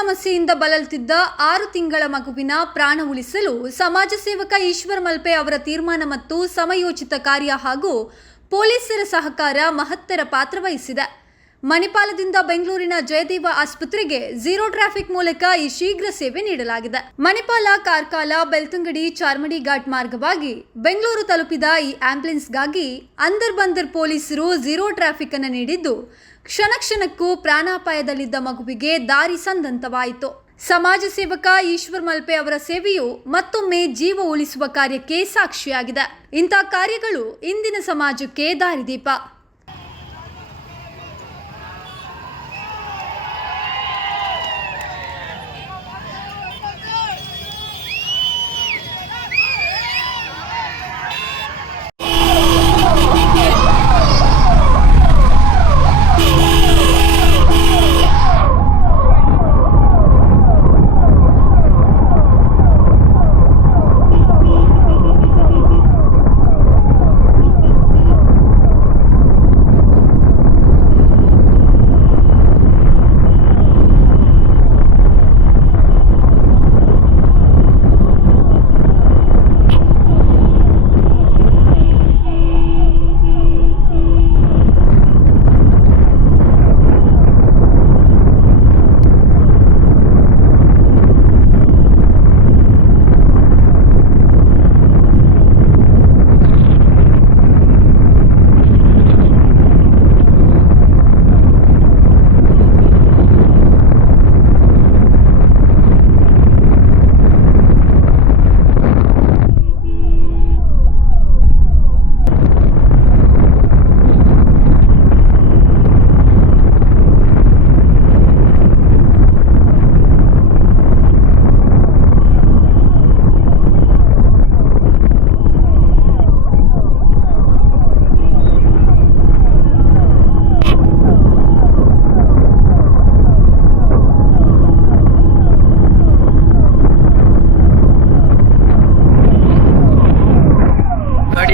ಸಮಸ್ಯೆಯಿಂದ ಬಳಲುತ್ತಿದ್ದ 6 ತಿಂಗಳ ಮಗುವಿನ ಪ್ರಾಣ ಉಳಿಸಲು ಸಮಾಜ ಸೇವಕ ಈಶ್ವರ್ ಮಲ್ಪೆ ಅವರ ತೀರ್ಮಾನ ಮತ್ತು ಸಮಯೋಚಿತ ಕಾರ್ಯ ಹಾಗೂ ಪೊಲೀಸರ ಸಹಕಾರ ಮಹತ್ತರ ಪಾತ್ರ ವಹಿಸಿದೆ. ಮಣಿಪಾಲದಿಂದ ಬೆಂಗಳೂರಿನ ಜಯದೇವ ಆಸ್ಪತ್ರೆಗೆ ಝೀರೋ ಟ್ರಾಫಿಕ್ ಮೂಲಕ ಈ ಶೀಘ್ರ ಸೇವೆ ನೀಡಲಾಗಿದೆ. ಮಣಿಪಾಲ, ಕಾರ್ಕಳ, ಬೆಳ್ತಂಗಡಿ, ಚಾರ್ಮಡಿ ಘಾಟ್ ಮಾರ್ಗವಾಗಿ ಬೆಂಗಳೂರು ತಲುಪಿದ ಈ ಆಂಬ್ಯುಲೆನ್ಸ್ಗಾಗಿ ಅಂದರ್ ಬಂದರ್ ಪೊಲೀಸರು ಝೀರೋ ಟ್ರಾಫಿಕ್ ಅನ್ನು ನೀಡಿದ್ದು ಕ್ಷಣಕ್ಕೂ ಪ್ರಾಣಾಪಾಯದಲ್ಲಿದ್ದ ಮಗುವಿಗೆ ದಾರಿ ಸಂದಂತವಾಯಿತು. ಸಮಾಜ ಸೇವಕ ಈಶ್ವರ್ ಮಲ್ಪೆ ಅವರ ಸೇವೆಯು ಮತ್ತೊಮ್ಮೆ ಜೀವ ಉಳಿಸುವ ಕಾರ್ಯಕ್ಕೆ ಸಾಕ್ಷಿಯಾಗಿದೆ. ಇಂಥ ಕಾರ್ಯಗಳು ಇಂದಿನ ಸಮಾಜಕ್ಕೆ ದಾರಿದೀಪ.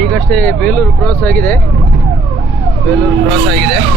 ಈಗಷ್ಟೇ ಬೇಲೂರು ಕ್ರಾಸ್ ಆಗಿದೆ.